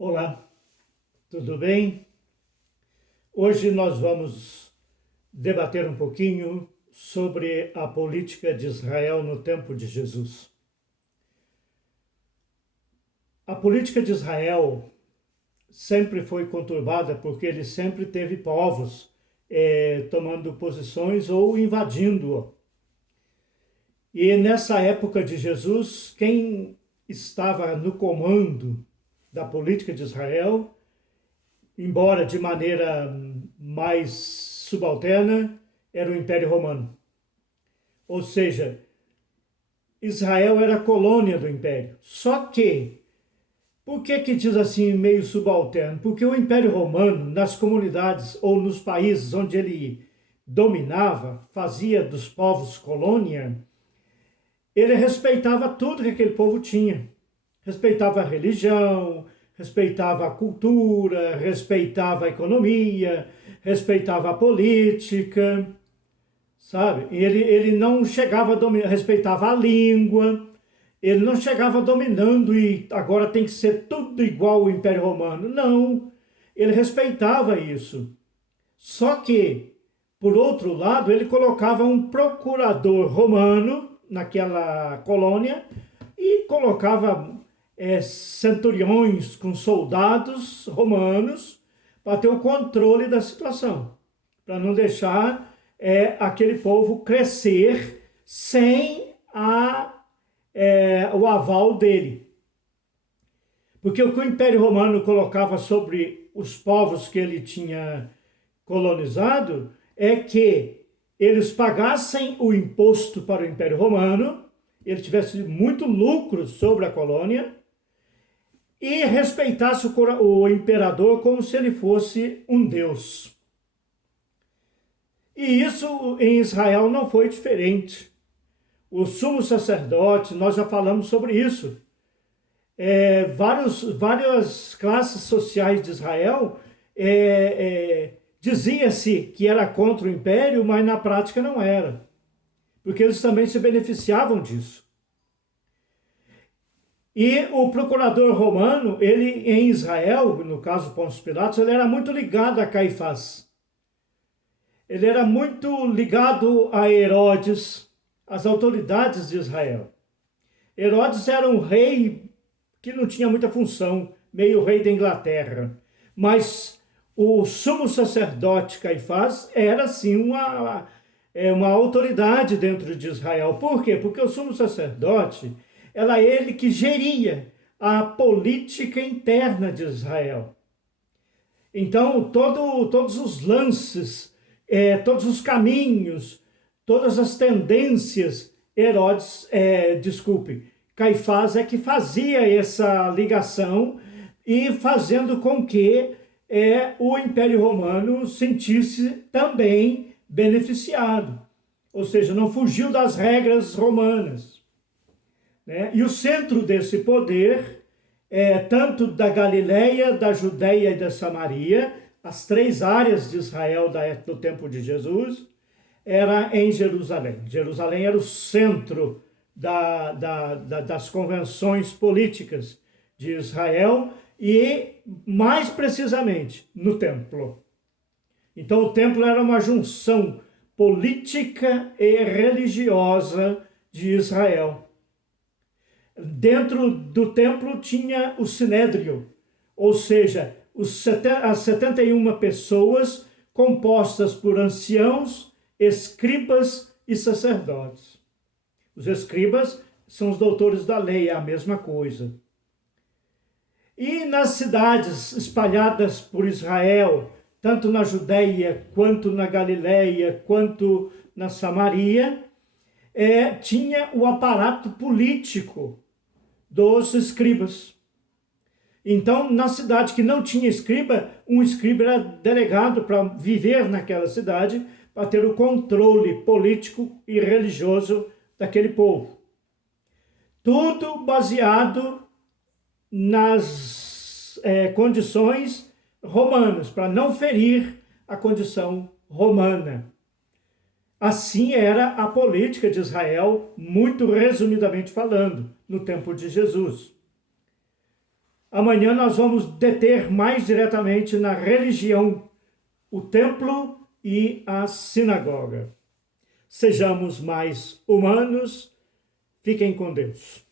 Olá, tudo bem? Hoje nós vamos debater um pouquinho sobre a política de Israel no tempo de Jesus. A política de Israel sempre foi conturbada porque ele sempre teve povos tomando posições ou invadindo-o. E nessa época de Jesus, quem estava no comando da política de Israel, embora de maneira mais subalterna, era o Império Romano. Ou seja, Israel era colônia do Império. Só que, por que diz assim meio subalterno? Porque o Império Romano, nas comunidades ou nos países onde ele dominava, fazia dos povos colônia, ele respeitava tudo que aquele povo tinha. Respeitava a religião, respeitava a cultura, respeitava a economia, respeitava a política, sabe? Ele não chegava a dominar, respeitava a língua, ele não chegava dominando e agora tem que ser tudo igual ao Império Romano. Não, ele respeitava isso. Só que, por outro lado, ele colocava um procurador romano naquela colônia e colocava centuriões com soldados romanos para ter o controle da situação, para não deixar aquele povo crescer sem o aval dele. Porque o que o Império Romano colocava sobre os povos que ele tinha colonizado é que eles pagassem o imposto para o Império Romano, ele tivesse muito lucro sobre a colônia e respeitasse o imperador como se ele fosse um deus. E isso em Israel não foi diferente. O sumo sacerdote, nós já falamos sobre isso. Várias classes sociais de Israel dizia-se que era contra o império, mas na prática não era, porque eles também se beneficiavam disso. E o procurador romano, ele em Israel, no caso Pôncio Pilatos, ele era muito ligado a Caifás. Ele era muito ligado a Herodes, às autoridades de Israel. Herodes era um rei que não tinha muita função, meio rei da Inglaterra. Mas o sumo sacerdote Caifás era, sim, uma autoridade dentro de Israel. Por quê? Porque o sumo sacerdote era ele que geria a política interna de Israel. Então, todos os lances, todos os caminhos, todas as tendências, Caifás é que fazia essa ligação e fazendo com que o Império Romano sentisse também beneficiado. Ou seja, não fugiu das regras romanas. Né? E o centro desse poder, tanto da Galileia, da Judeia e da Samaria, as três áreas de Israel do tempo de Jesus, era em Jerusalém. Jerusalém era o centro das convenções políticas de Israel e, mais precisamente, no templo. Então, o templo era uma junção política e religiosa de Israel. Dentro do templo tinha o sinédrio, ou seja, as 71 pessoas compostas por anciãos, escribas e sacerdotes. Os escribas são os doutores da lei, é a mesma coisa. E nas cidades espalhadas por Israel, tanto na Judeia, quanto na Galileia, quanto na Samaria, tinha o aparato político dos escribas. Então, na cidade que não tinha escriba, um escriba era delegado para viver naquela cidade, para ter o controle político e religioso daquele povo. Tudo baseado nas condições romanas, para não ferir a condição romana. Assim era a política de Israel, muito resumidamente falando, no tempo de Jesus. Amanhã nós vamos deter mais diretamente na religião, o templo e a sinagoga. Sejamos mais humanos. Fiquem com Deus.